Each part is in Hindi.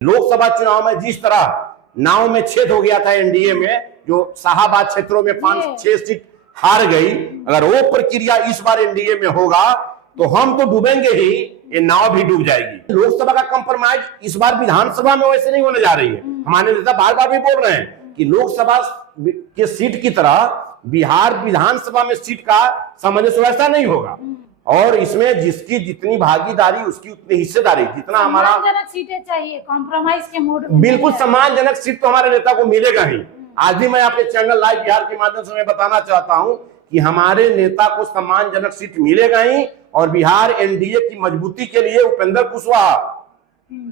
लोकसभा चुनाव में जिस तरह नाव में छेद हो गया था एनडीए में, जो शाहाबाद क्षेत्रों में 5-6 सीट हार गई, अगर वो प्रक्रिया इस बार एनडीए में होगा तो हम तो डूबेंगे ही, ये नाव भी डूब जाएगी। लोकसभा का कंप्रोमाइज इस बार विधानसभा में वैसे नहीं होने जा रही है। हमारे नेता बार बार भी बोल रहे हैं कि लोकसभा के सीट की तरह बिहार विधानसभा में सीट का सामंजस्य वैसा नहीं होगा, और इसमें जिसकी जितनी भागीदारी उसकी उतनी हिस्सेदारी, जितना हमारा सम्मानजनक सीटें चाहिए, कॉम्प्रोमाइज के मूड में बिल्कुल सम्मानजनक सीट तो हमारे नेता को मिलेगा ही। आज भी मैं अपने चैनल लाइव बिहार के माध्यम से मैं बताना चाहता हूं कि हमारे नेता को सम्मानजनक सीट मिलेगा ही, और बिहार एनडीए की मजबूती के लिए उपेंद्र कुशवाहा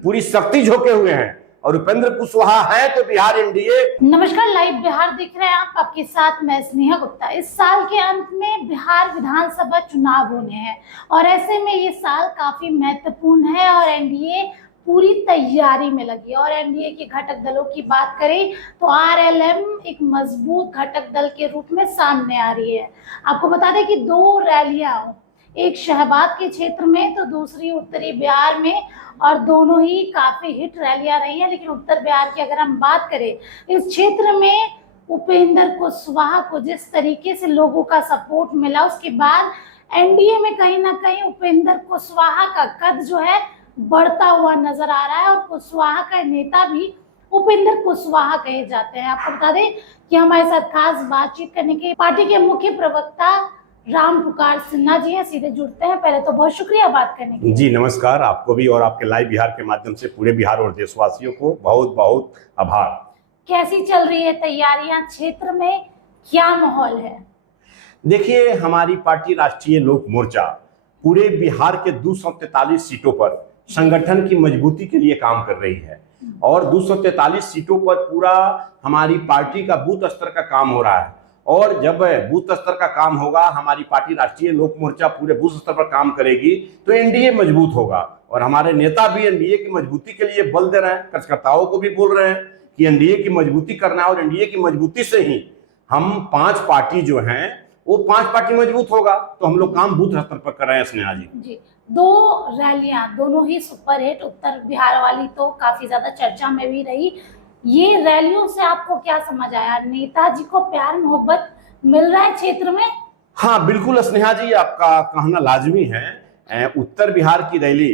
पूरी शक्ति झोंके हुए हैं, और उपेंद्र कुशवाहा है तो बिहार एनडीए। नमस्कार, लाइव बिहार दिख रहे हैं आप, आपके साथ मैं स्नेहा गुप्ता। इस साल के अंत में बिहार विधानसभा चुनाव होने हैं, और ऐसे में ये साल काफी महत्वपूर्ण है और एनडीए पूरी तैयारी में लगी है। और एनडीए के घटक दलों की बात करें तो आरएलएम एक मजबूत घटक दल के रूप में सामने आ रही है। आपको बता दें कि 2 रैलियां, एक शहबाद के क्षेत्र में तो दूसरी उत्तरी बिहार में, और दोनों ही काफी हिट रैलियां रही हैं। लेकिन उत्तर बिहार की अगर हम बात करें, इस क्षेत्र में उपेंद्र कुशवाहा को जिस तरीके से लोगों का सपोर्ट मिला, उसके बाद एनडीए में कहीं ना कहीं उपेंद्र कुशवाहा का कद जो है बढ़ता हुआ नजर आ रहा है, और कुशवाहा का नेता भी उपेंद्र कुशवाहा कहे जाते हैं। आपको बता दें कि हमारे साथ खास बातचीत करने के पार्टी के मुख्य प्रवक्ता राम पुकार सिन्हा जी हैं, सीधे जुड़ते हैं। पहले तो बहुत शुक्रिया बात करने के लिए। जी नमस्कार, आपको भी और आपके लाइव बिहार के माध्यम से पूरे बिहार और देशवासियों को बहुत बहुत आभार। कैसी चल रही है तैयारियां, क्षेत्र में क्या माहौल है? देखिए, हमारी पार्टी राष्ट्रीय लोक मोर्चा पूरे बिहार के 243 सीटों पर संगठन की मजबूती के लिए काम कर रही है, और 243 सीटों पर पूरा हमारी पार्टी का बूथ स्तर का काम हो रहा है। और जब बूथ स्तर का काम होगा, हमारी पार्टी राष्ट्रीय लोक मोर्चा पूरे बूथ स्तर पर काम करेगी तो एनडीए मजबूत होगा। और हमारे नेता भी एनडीए की मजबूती के लिए बल दे रहे हैं, कार्यकर्ताओं को भी बोल रहे हैं कि एनडीए की मजबूती करना है, और एनडीए की मजबूती से ही हम 5 पार्टी जो हैं वो 5 पार्टी मजबूत होगा। तो हम लोग काम बूथ स्तर पर कर रहे हैं स्नेहा जी। 2 रैलियां, दोनों ही सुपरहिट, उत्तर बिहार वाली तो काफी ज्यादा चर्चा में भी रही। ये रैलियों से आपको क्या समझ आया? नेताजी को प्यार मोहब्बत मिल रहा है क्षेत्र में? हाँ बिल्कुल स्नेहा जी, आपका कहना लाजमी है। उत्तर बिहार की रैली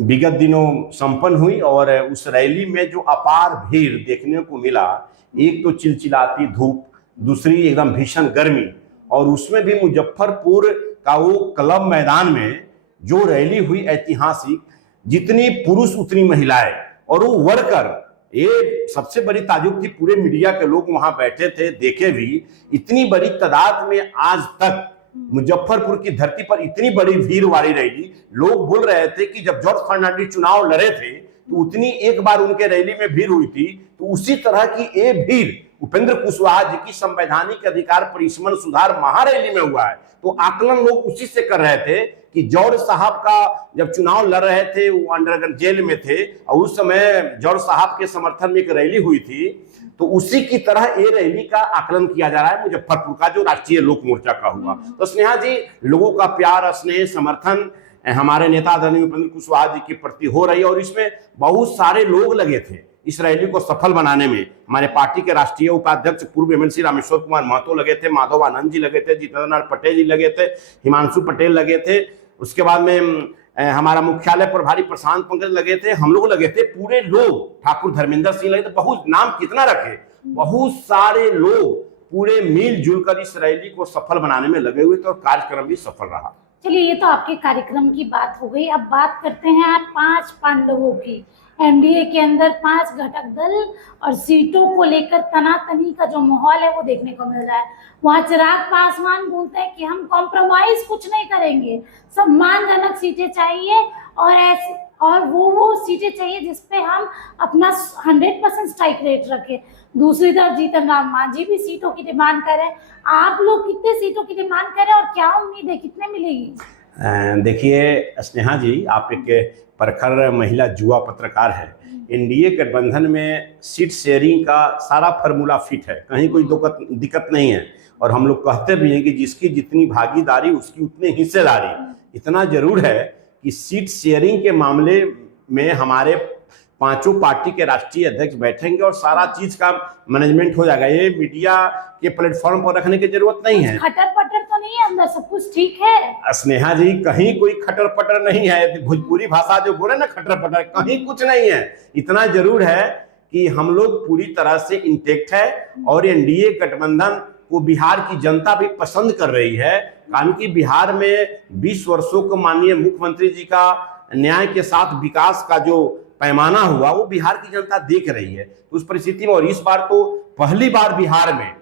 विगत दिनों संपन्न हुई, और उस रैली में जो अपार भीड़ देखने को मिला, एक तो चिलचिलाती धूप, दूसरी एकदम भीषण गर्मी, और उसमें भी मुजफ्फरपुर का वो क्लब मैदान में जो रैली हुई ऐतिहासिक, जितनी पुरुष उतनी महिलाएं, और वो वर्कर, ये सबसे बड़ी ताजुब थी। पूरे मीडिया के लोग वहां बैठे थे, देखे भी। इतनी बड़ी तादाद में आज तक मुजफ्फरपुर की धरती पर इतनी बड़ी भीड़ वाली रैली। लोग बोल रहे थे कि जब जॉर्ज फर्नांडिस चुनाव लड़े थे तो उतनी एक बार उनके रैली में भीड़ हुई थी, तो उसी तरह की ये भीड़ उपेंद्र कुशवाहा जी की संवैधानिक अधिकार परिसीमन सुधार महारैली में हुआ है। तो आकलन लोग उसी से कर रहे थे कि जॉर्ज साहब का जब चुनाव लड़ रहे थे, वो अंडरग्राउंड जेल में थे, और उस समय जॉर्ज साहब के समर्थन में एक रैली हुई थी, तो उसी की तरह ये रैली का आकलन किया जा रहा है मुजफ्फरपुर का जो राष्ट्रीय लोक मोर्चा का हुआ। तो स्नेहा जी, लोगों का प्यार, स्नेह, समर्थन हमारे नेता आदरणीय उपेंद्र कुशवाहा जी के प्रति हो रही है, और इसमें बहुत सारे लोग लगे थे इस रैली को सफल बनाने में। हमारे पार्टी के राष्ट्रीय उपाध्यक्ष पूर्व एमएलसी रामेश्वर कुमार महतो लगे थे, माधव आनंद जी लगे थे, जितेंद्र पटेल जी लगे थे, हिमांशु पटेल लगे थे, उसके बाद में हमारा मुख्यालय प्रभारी प्रशांत पंकज लगे थे, हम लोग लगे थे, पूरे लोग, ठाकुर धर्मेंद्र सिंह लगे थे। बहुत नाम कितना रखे, बहुत सारे लोग पूरे मिलजुल कर इस रैली को सफल बनाने में लगे हुए थे, और कार्यक्रम भी सफल रहा। चलिए, ये तो आपके कार्यक्रम की बात हो गई। अब बात करते हैं आप 5 पांडवों की। एनडीए के अंदर 5 घटक दल, और सीटों को लेकर तनातनी का जो माहौल है वो देखने को मिल रहा है। वहाँ चिराग पासवान बोलते हैं कि हम कॉम्प्रोमाइज कुछ नहीं करेंगे, सम्मानजनक सीटें चाहिए, और ऐसे और वो सीटें चाहिए जिसपे हम अपना 100% स्ट्राइक रेट रखें। दूसरी तरफ जीतन राम मांझी भी सीटों की डिमांड कर रहे हैं। आप लोग कितने सीटों की डिमांड कर रहे हैं, और क्या उम्मीद है कितने मिलेगी? देखिए स्नेहा जी, आप एक प्रखर महिला युवा पत्रकार है। एनडीए गठबंधन में सीट शेयरिंग का सारा फार्मूला फिट है, कहीं कोई दिक्कत नहीं है, और हम लोग कहते भी हैं कि जिसकी जितनी भागीदारी उसकी उतनी हिस्सेदारी। इतना जरूर है कि सीट शेयरिंग के मामले में हमारे पांचों पार्टी के राष्ट्रीय अध्यक्ष बैठेंगे और सारा चीज का मैनेजमेंट हो जाएगा। ये मीडिया के प्लेटफॉर्म पर रखने की जरूरत नहीं है। खटर पटर तो नहीं है अंदर, सब कुछ ठीक है। स्नेहा जी, कहीं कोई खटर पटर नहीं है। भोजपुरी भाषा जो बोले ना खटर पटर, कहीं कुछ नहीं है। इतना जरूर है कि हम लोग पूरी तरह से इंटेक्ट है और एनडीए गठबंधन को बिहार की जनता भी पसंद कर रही है। कारण कि बिहार में 20 वर्षों को माननीय मुख्यमंत्री जी का न्याय के साथ विकास का जो पैमाना हुआ वो बिहार की जनता देख रही है। तो उस परिस्थिति में, और इस बार तो पहली बार बिहार में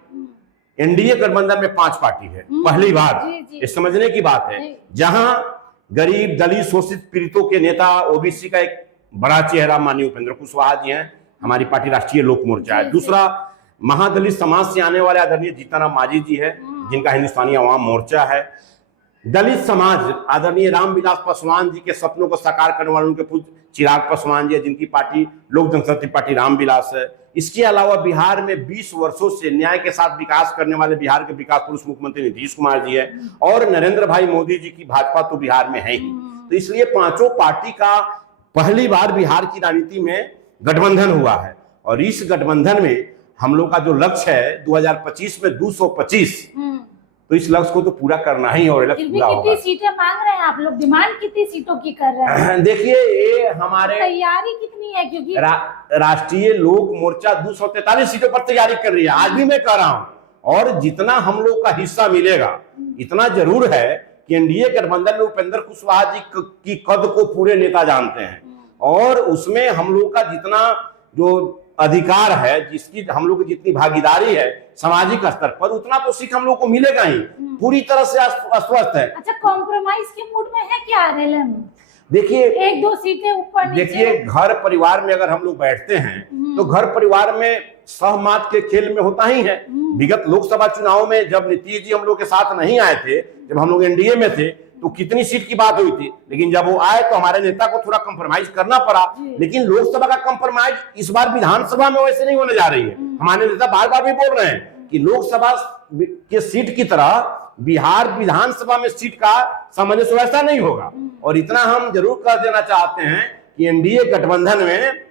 एनडीए गठबंधन में 5 पार्टी है, पहली बार। ये समझने की बात है। जहां गरीब, दलित, शोषित, पीड़ितों के नेता, ओबीसी का एक बड़ा चेहरा माननीय उपेंद्र कुशवाहा जी हैं, हमारी पार्टी राष्ट्रीय लोक मोर्चा है। दूसरा, महादलित समाज से आने वाले आदरणीय जीतनराम मांझी जी है, जिनका हिंदुस्तानी अवाम मोर्चा है। दलित समाज आदरणीय रामविलास पासवान जी के सपनों को साकार करने वाले उनके पुत्र चिराग पासवान जी है, जिनकी पार्टी लोक जनशक्ति पार्टी रामविलास है। इसके अलावा बिहार में 20 वर्षों से न्याय के साथ विकास करने वाले बिहार के विकास पुरुष मुख्यमंत्री नीतीश कुमार जी है, और नरेंद्र भाई मोदी जी की भाजपा तो बिहार में है ही। तो इसलिए पांचों पार्टी का पहली बार बिहार की राजनीति में गठबंधन हुआ है। और इस गठबंधन में हम लोग का जो लक्ष्य है 2025 में 225, तो इस लक्ष्य को तो पूरा करना ही, और लक्ष्य पूरा होगा। कितनी सीटें मांग रहे हैं आप लोग? डिमांड कितनी सीटों की कर रहे हैं? देखिए, ये हमारे तैयारी कितनी है? क्योंकि राष्ट्रीय लोक मोर्चा 243 सीटों पर तैयारी कर रही है। आज भी मैं कह रहा हूं, और जितना हम लोग का हिस्सा मिलेगा, इतना जरूर है कि एनडीए गठबंधन में उपेंद्र कुशवाहा जी की कद को पूरे नेता जानते हैं, और उसमें हम लोग का जितना जो अधिकार है, जिसकी हम लोग की जितनी भागीदारी है सामाजिक स्तर पर, उतना तो सीट हम लोग को मिलेगा ही। पूरी तरह से आश्वस्त है। अच्छा, कॉम्प्रोमाइज के मूड में है क्या आरएलएम? देखिए, 1-2 सीटें ऊपर नीचे। देखिए, घर परिवार में अगर हम लोग बैठते हैं तो घर परिवार में सहमत के खेल में होता ही है। विगत लोकसभा चुनाव में जब नीतीश जी हम लोग के साथ नहीं आए थे, जब हम लोग एनडीए में थे, तो कितनी सीट की बात हुई थी, लेकिन जब वो आए तो हमारे नेता को थोड़ा कंप्रोमाइज करना पड़ा। लेकिन लोकसभा का कंप्रोमाइज इस बार विधानसभा में वैसे नहीं होने जा रही है। हमारे नेता बार बार भी बोल रहे हैं कि लोकसभा के सीट की तरह बिहार विधानसभा में सीट का सामंजस्य वैसा नहीं होगा। और इतना हम जरूर कर देना चाहते हैं कि एनडीए गठबंधन में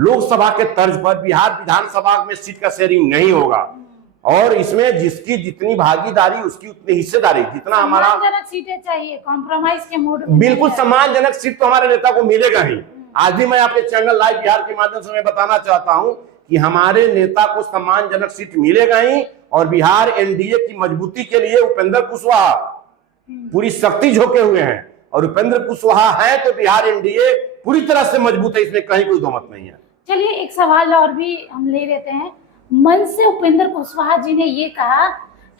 लोकसभा के तर्ज पर बिहार विधानसभा में सीट का शेयरिंग नहीं होगा, और इसमें जिसकी जितनी भागीदारी उसकी उतनी हिस्सेदारी। जितना हमारा सम्मानजनक सीटें चाहिए, कॉम्प्रोमाइज के मूड में। बिल्कुल सम्मानजनक सीट तो हमारे नेता को मिलेगा ही। आज भी मैं आपके चैनल लाइव बिहार के माध्यम से मैं बताना चाहता हूं कि हमारे नेता को सम्मानजनक सीट मिलेगा ही, और बिहार एनडीए की मजबूती के लिए उपेंद्र कुशवाहा पूरी शक्ति झोंके हुए हैं, और उपेंद्र कुशवाहा है तो बिहार एनडीए पूरी तरह से मजबूत है, इसमें कहीं कोई दो मत नहीं है। चलिए, एक सवाल और भी हम ले लेते हैं। मन से उपेंद्र कुशवाहा जी ने ये कहा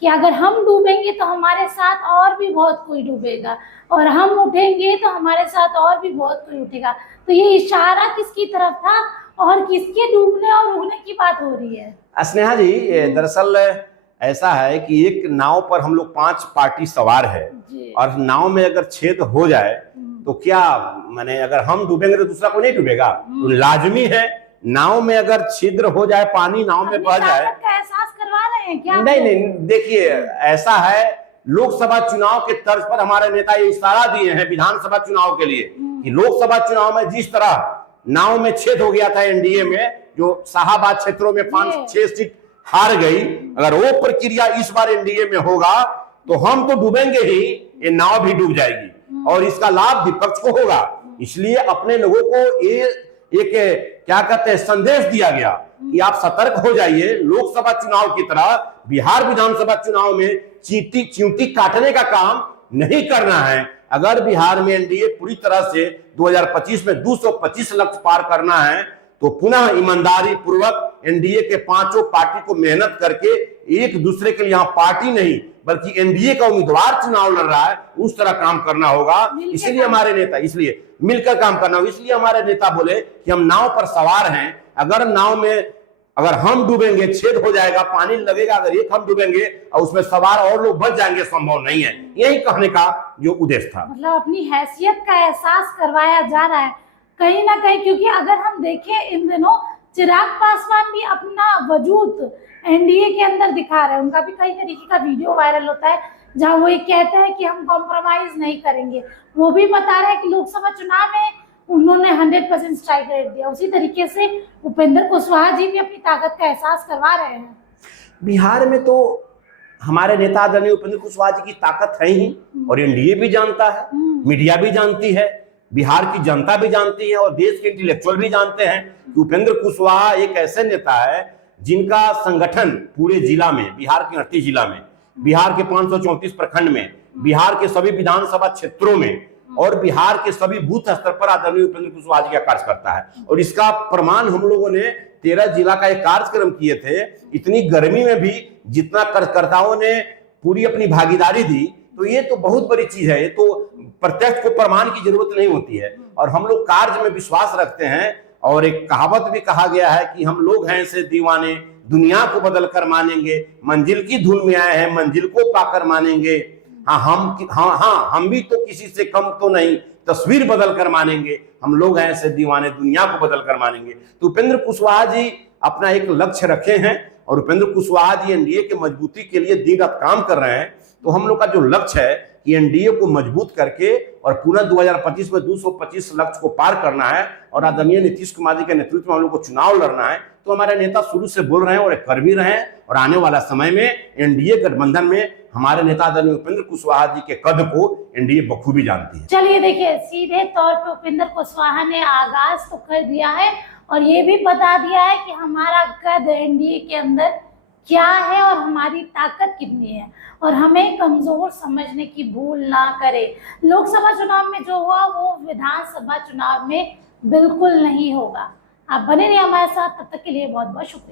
कि अगर हम डूबेंगे तो हमारे साथ और भी बहुत कोई डूबेगा, और हम उठेंगे तो हमारे साथ और भी बहुत कोई उठेगा। तो ये इशारा किसकी तरफ था, और किसके डूबने और उगने की बात हो रही है? स्नेहा जी, दरअसल ऐसा है कि एक नाव पर हम लोग 5 पार्टी सवार है, और नाव में अगर छेद हो जाए तो क्या माने, अगर हम डूबेंगे तो दूसरा कोई नहीं डूबेगा? तो लाजमी है, नाव में अगर छिद्र हो जाए, पानी नाव में बह जाए। का एहसास करवा रहे हैं क्या? नहीं, देखिए, ऐसा है, लोकसभा चुनाव के तर्ज पर हमारे नेता ये इशारा दिए हैं विधानसभा चुनाव के लिए कि लोकसभा चुनाव में जिस तरह नाव में छेद हो गया था एनडीए में, जो शाहाबाद क्षेत्रों में 5-6 सीट हार गई, अगर वो प्रक्रिया इस बार एनडीए में होगा तो हम तो डूबेंगे ही, ये नाव भी डूब जाएगी, और इसका लाभ विपक्ष को होगा। इसलिए अपने लोगों को एक क्या कहते हैं संदेश दिया गया कि आप सतर्क हो जाइए। लोकसभा चुनाव की तरह बिहार विधानसभा चुनाव में चींटी काटने का काम नहीं करना है। अगर बिहार में एनडीए पूरी तरह से 2025 में 225 लक्ष्य पार करना है, तो पुनः ईमानदारी पूर्वक एनडीए के 5 पार्टी को मेहनत करके एक दूसरे के लिए यहाँ पार्टी नहीं बल्कि एनडीए का उम्मीदवार चुनाव लड़ रहा है, उस तरह काम करना होगा। इसलिए हमारे नेता, इसलिए मिलकर काम करना होगा। इसलिए हमारे नेता बोले कि हम नाव पर सवार हैं, अगर नाव में अगर हम डूबेंगे, छेद हो जाएगा, पानी लगेगा, अगर एक हम डूबेंगे और उसमें सवार और लोग बच जाएंगे, संभव नहीं है। यही कहने का जो उद्देश्य था। मतलब अपनी हैसियत का एहसास करवाया जा रहा है कहीं ना कहीं, क्योंकि अगर हम देखें इन दिनों चिराग पासवान भी अपना वजूद एनडीए के अंदर दिखा रहे हैं। उनका भी कई तरीके का वीडियो वायरल होता है जहां वो ये कहते हैं कि हम कॉम्प्रोमाइज नहीं करेंगे। वो भी बता रहे हैं कि लोकसभा चुनाव में उन्होंने 100% स्ट्राइक रेट दिया। उसी तरीके से उपेंद्र कुशवाहा जी भी अपनी ताकत का एहसास करवा रहे हैं। बिहार में तो हमारे नेता आदरणीय उपेंद्र कुशवाहा जी की ताकत है ही, और एनडीए भी जानता है, मीडिया भी जानती है, बिहार की जनता भी जानती है, और देश के इंटेलेक्चुअल भी जानते हैं कि उपेंद्र कुशवाहा एक ऐसे नेता है जिनका संगठन पूरे जिला में, बिहार के 38 जिला में, बिहार के 534 प्रखंड में, बिहार के सभी विधानसभा क्षेत्रों में और बिहार के सभी बूथ स्तर पर आदरणीय उपेंद्र कुशवाहा जी का कार्य करता है। और इसका प्रमाण हम लोगों ने 13 जिला का एक कार्यक्रम किए थे। इतनी गर्मी में भी जितना कार्यकर्ताओं ने पूरी अपनी भागीदारी दी, तो ये तो बहुत बड़ी चीज है। ये तो प्रत्यक्ष को प्रमाण की जरूरत नहीं होती है, और हम लोग कार्य में विश्वास रखते हैं। और एक कहावत भी कहा गया है कि हम लोग हैं ऐसे दीवाने, दुनिया को बदल कर मानेंगे, मंजिल की धुन में आए हैं, मंजिल को पाकर मानेंगे। हम भी तो किसी से कम तो नहीं, तस्वीर बदल कर मानेंगे। हम लोग हैं ऐसे दीवाने, दुनिया को बदल कर मानेंगे। तो उपेंद्र कुशवाहा जी अपना एक लक्ष्य रखे हैं, और उपेंद्र कुशवाहा जी एनडीए के मजबूती के लिए दिन रात काम कर रहे हैं। तो हम लोग का जो लक्ष्य है कि एनडीए को मजबूत करके और पुनः 2025 में 225 लक्ष्य को पार करना है, और आदरणीय नीतीश कुमार जी के नेतृत्व में हम लोग को चुनाव लड़ना है। तो हमारे नेता शुरू से बोल रहे हैं और कर भी रहे हैं, और आने वाला समय में एनडीए गठबंधन में हमारे नेता आदरणीय उपेंद्र कुशवाहा जी के कद को एनडीए बखूबी जानती है। चलिए देखिए, सीधे तौर पे उपेंद्र कुशवाहा ने आगाज तो कर दिया है, और ये भी बता दिया है कि हमारा कद एनडीए के अंदर क्या है और हमारी ताकत कितनी है, और हमें कमजोर समझने की भूल ना करे। लोकसभा चुनाव में जो हुआ वो विधानसभा चुनाव में बिल्कुल नहीं होगा। आप बने रहिए हमारे साथ, तब तक के लिए बहुत बहुत शुक्रिया।